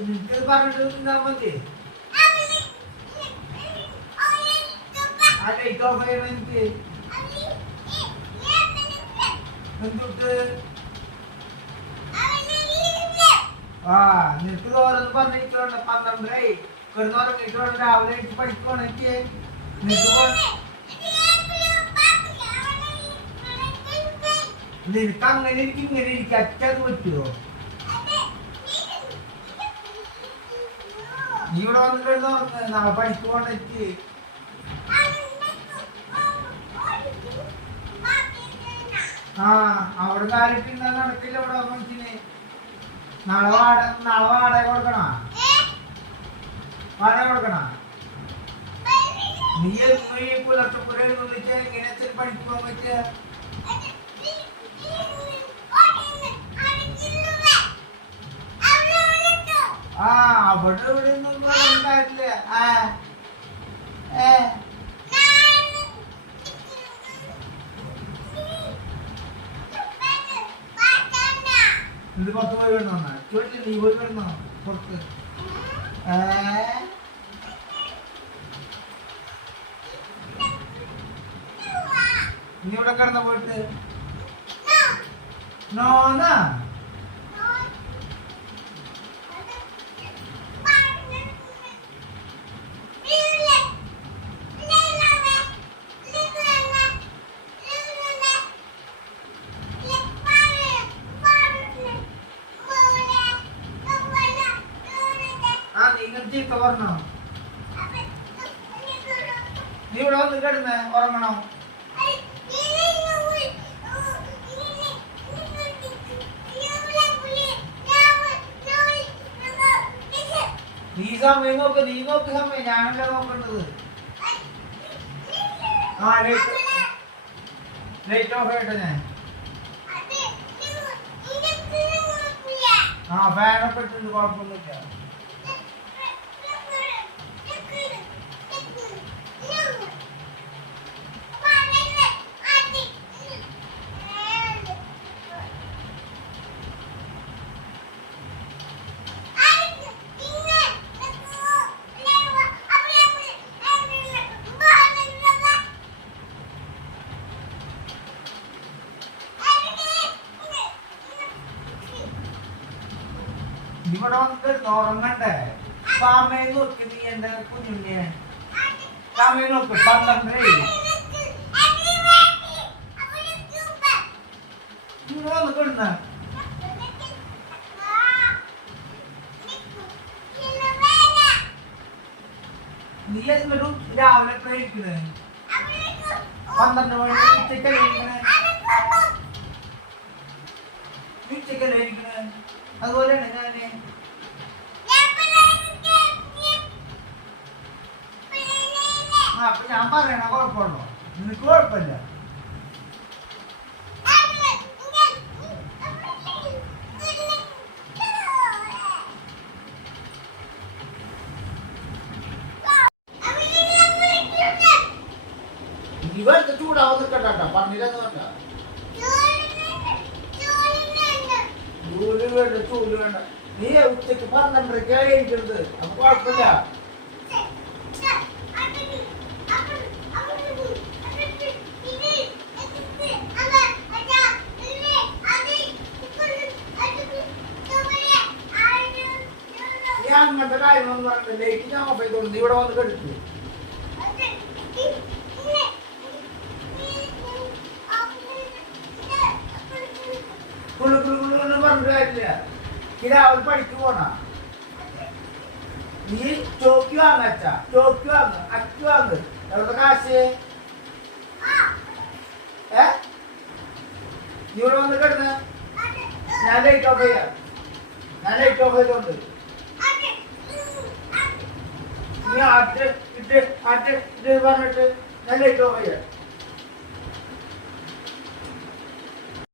നിനക്ക് പറഞ്ഞിട്ട് മതി ആ ലൈറ്റ് ഓഫ് ചെയ്യണം എനിക്ക് എന്തുട്ട് ആ നിനക്ക് ഓരോന്ന് പറഞ്ഞിട്ടുണ്ട് 12 കിടന്നുറങ്ങിയിട്ട് വേണം രാവിലെ എനിക്ക് പഠിക്കണം എനിക്ക് നിനക്ക് അങ്ങനെ എനിക്ക് ഇങ്ങനെ ഇരിക്കും അച്ഛത് പറ്റുമോ നീ ഇവിടെ വന്നിട്ട് കിടന്നുറങ്ങ് നാളെ പഠിക്കുവാണെനിക്ക് ആ അവിടെ കാലിട്ട് നടക്കില്ല ഇവിടെ മനുഷ്യന് നാളെ വാടക കൊടുക്കണ നീ പുലർച്ചപ്പുര എങ്ങനെ അച്ഛൻ പഠിച്ചു പോകാൻ പറ്റുക ആ അവിടെ ഇവിടെ ഒന്നും ഉണ്ടായിട്ടില്ല ഇത് പുറത്ത് പോയി വേണോ ചോദിച്ചു നീ പോയി വേണോ പുറത്ത് നീ ഇവിടെ കിടന്ന പോയിട്ട് നോന്നാ ചീത്ത പറഞ്ഞോ നീ ഇവിടെ വന്ന് കിടന്ന് ഉറങ്ങണോ നീ സമയം നോക്ക് നീ നോക്ക് സമയം ഞാനല്ല നോക്കേണ്ടത് ആ ലൈറ്റ് ഓഫ് ചെയ്യട്ടെ ഞാൻ ആ ഫാനൊക്കെ ഇട്ടുണ്ട് കുഴപ്പമൊന്നുമില്ല ഇവിടെ വന്നിട്ട് ഉറങ്ങണ്ടേ സമയം നോക്കി നീ എന്റെ കുഞ്ഞുണ്ണിയെ സമയം നോക്ക് 12 ഇവിടെ വന്ന് കിടന്ന നീ എന്നിട്ടും രാവിലെ കഴിക്കണേ 12 മണി ഉച്ചക്കല്ലേ ഇരിക്കണേ അതുപോലെയാണ് ഞാന് അപ്പൊ ഞാൻ പറയണ കുഴപ്പമുണ്ടോ നിനക്ക് കുഴപ്പമില്ല ഇവർക്ക് ചൂടാവുന്ന കേട്ടാ പന്നിലെന്ന് പറഞ്ഞ ചൂല് വേണ്ട നീ ഉച്ചക്ക് 12 കഴിക്കരുത് അപ്പൊ കുഴപ്പമില്ല ഞാൻ അങ്ങനത്തെ കാര്യങ്ങളൊന്നും പറഞ്ഞില്ല ലൈറ്റ് ഞാൻ ഓഫ് ചെയ്തോളൂ നീ ഇവിടെ വന്ന് കെടുത്തു പറഞ്ഞിട്ട് കാര്യമില്ല രാവിലെ പഠിച്ചു പോണ നീ ചോക്കി വാങ്ങ അച്ഛാ ചോക്കി വാങ്ങ് അച്ചു വാങ്ങ് എവിടെ കാശ് നീ ഇവിടെ വന്ന് കിടന്ന് ഞാൻ ലൈറ്റ് ഓഫ് ചെയ്തോണ്ട് നീ ഇട്ട് പറഞ്ഞിട്ട് ഞാൻ ലൈറ്റ് ഓഫ് ചെയ്യാം